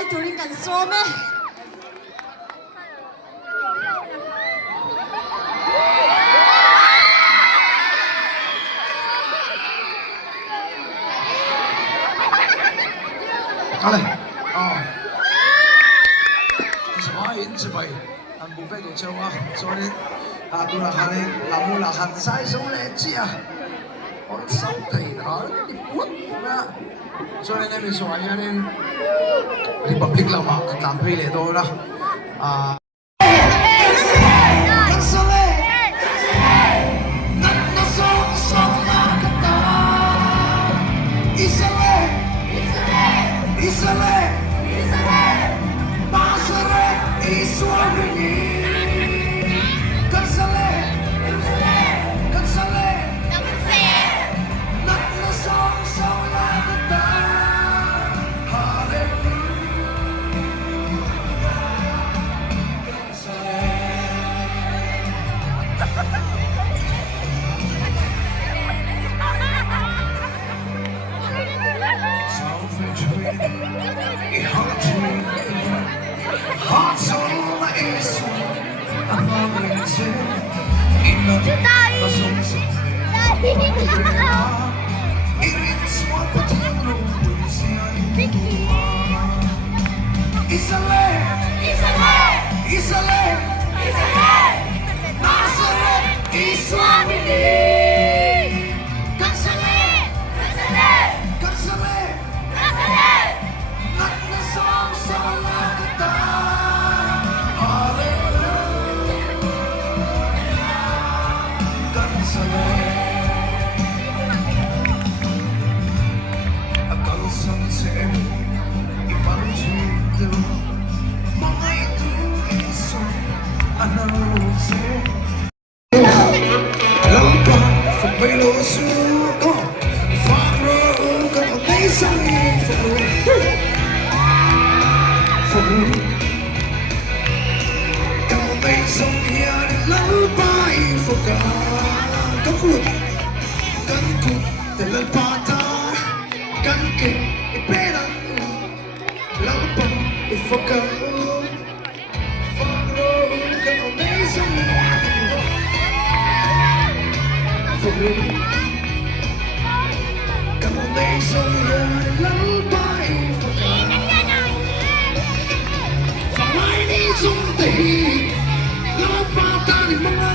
lai turing kan some Hả này? Sao mà hiện chỉ vậy? Anh bung cái đồ chơi à? Cho nên tôi là hàng này làm mua là hàng sai sống lẽ chi à? Còn sống thì nó đi buốt nữa. Cho nên em nói nha nên Republic là mà làm thuê lệ thôi đó. Hãy subscribe cho kênh Ghiền Mì Gõ để không bỏ lỡ những video hấp dẫn.